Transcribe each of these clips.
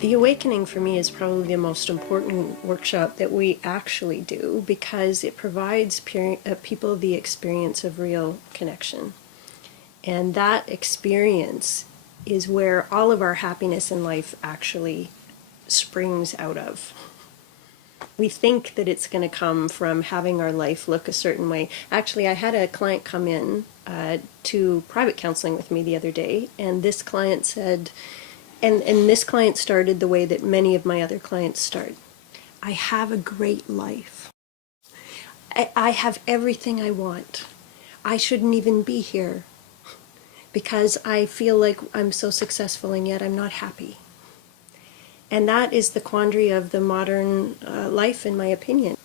The Awakening for me is probably the most important workshop that we actually do because it provides people the experience of real connection. And that experience is where all of our happiness in life actually springs out of. We think that it's going to come from having our life look a certain way. Actually, I had a client come in to private counseling with me the other day, and this client said, and this client started the way that many of my other clients start. I have a great life. I have everything I want. I shouldn't even be here because I feel like I'm so successful and yet I'm not happy. And that is the quandary of the modern life, in my opinion.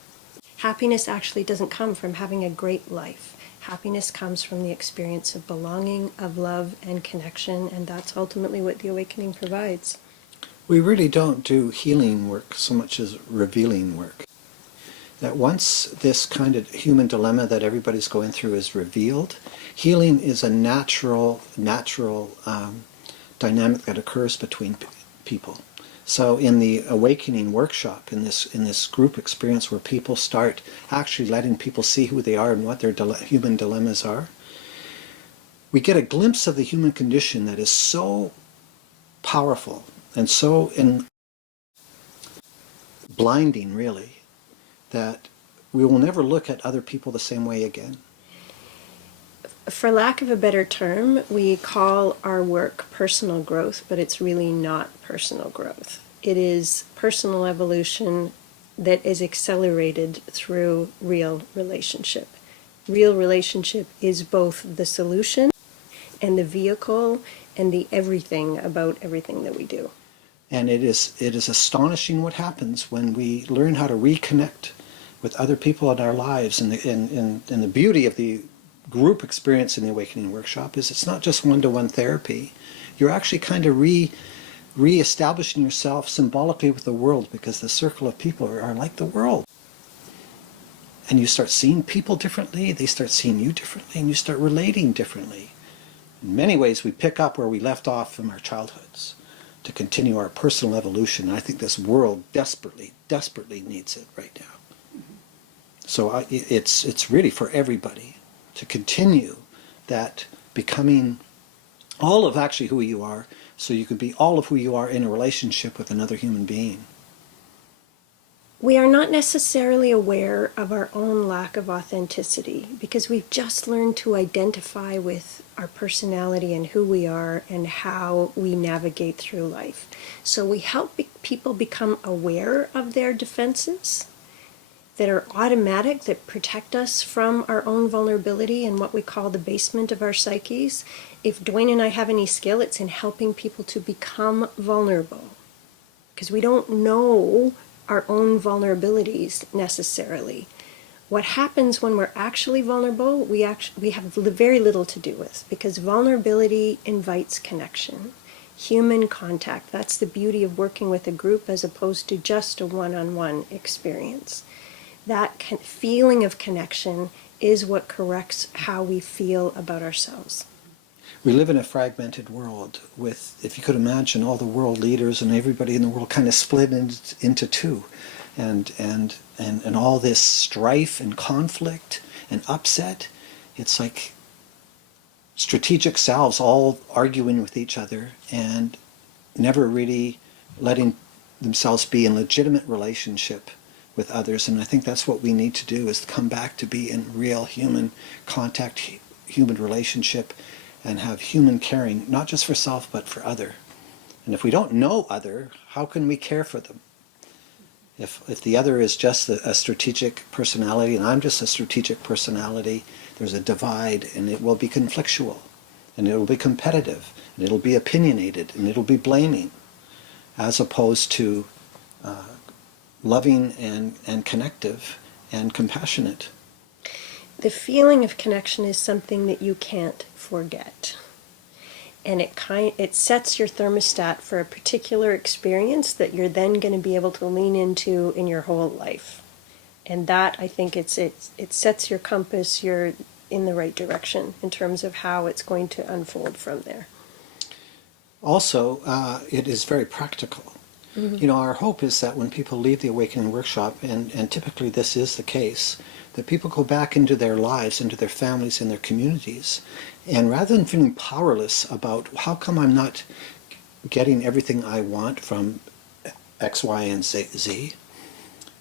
Happiness actually doesn't come from having a great life. Happiness comes from the experience of belonging, of love and connection, and that's ultimately what the Awakening provides. We really don't do healing work so much as revealing work. That once this kind of human dilemma that everybody's going through is revealed, healing is a natural dynamic that occurs between people. So in the Awakening workshop, in this group experience where people start actually letting people see who they are and what their human dilemmas are, we get a glimpse of the human condition that is so powerful and so blinding, really, that we will never look at other people the same way again. For lack of a better term, we call our work personal growth, but it's really not personal growth. It is personal evolution that is accelerated through real relationship. Real relationship is both the solution and the vehicle and the everything about everything that we do. And it is astonishing what happens when we learn how to reconnect with other people in our lives. And the beauty of the group experience in the Awakening workshop is it's not just one-to-one therapy. You're actually kind of re-establishing yourself symbolically with the world, because the circle of people are like the world. And you start seeing people differently, they start seeing you differently, and you start relating differently. In many ways, we pick up where we left off from our childhoods to continue our personal evolution. And I think this world desperately, desperately needs it right now. So it's really for everybody to continue that becoming all of actually who you are, so you can be all of who you are in a relationship with another human being. We are not necessarily aware of our own lack of authenticity because we've just learned to identify with our personality and who we are and how we navigate through life. So we help people become aware of their defenses that are automatic, that protect us from our own vulnerability and what we call the basement of our psyches. If Dwayne and I have any skill, it's in helping people to become vulnerable, because we don't know our own vulnerabilities necessarily. What happens when we're actually vulnerable, we have very little to do with, because vulnerability invites connection, human contact. That's the beauty of working with a group as opposed to just a one-on-one experience. That feeling of connection is what corrects how we feel about ourselves. We live in a fragmented world with, if you could imagine, all the world leaders and everybody in the world kind of split into two. And all this strife and conflict and upset, it's like strategic selves all arguing with each other and never really letting themselves be in legitimate relationship with others. And I think that's what we need to do, is come back to be in real human contact, human relationship, and have human caring, not just for self, but for other. And if we don't know other, how can we care for them? If the other is just a strategic personality, and I'm just a strategic personality, there's a divide, and it will be conflictual, and it will be competitive, and it'll be opinionated, and it'll be blaming, as opposed to loving and connective and compassionate. The feeling of connection is something that you can't forget. And it sets your thermostat for a particular experience that you're then going to be able to lean into in your whole life. And that, I think, it sets your compass, you're in the right direction in terms of how it's going to unfold from there. Also, it is very practical. You know, our hope is that when people leave the Awakening Workshop, and typically this is the case, that people go back into their lives, into their families, in their communities, and rather than feeling powerless about how come I'm not getting everything I want from X, Y, and Z,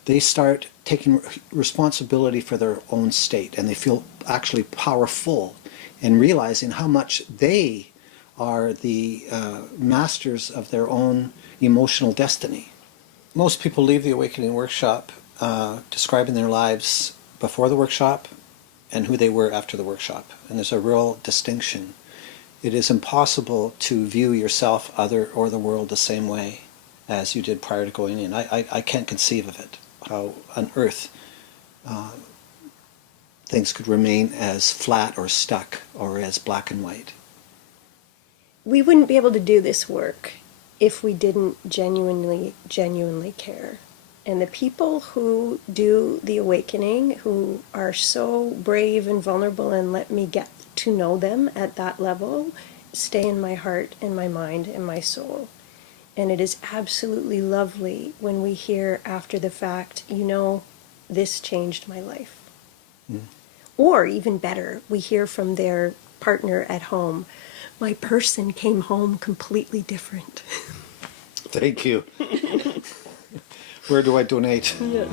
they start taking responsibility for their own state, and they feel actually powerful and realizing how much they are the masters of their own emotional destiny. Most people leave the Awakening Workshop describing their lives before the workshop and who they were after the workshop. And there's a real distinction. It is impossible to view yourself, other, or the world the same way as you did prior to going in. I can't conceive of it, how on earth things could remain as flat or stuck or as black and white. We wouldn't be able to do this work if we didn't genuinely care. And the people who do the awakening, who are so brave and vulnerable and let me get to know them at that level, stay in my heart and my mind and my soul. And it is absolutely lovely when we hear after the fact, you know, this changed my life. Mm. Or even better, we hear from their partner at home, my person came home completely different. Thank you. Where do I donate? Yeah.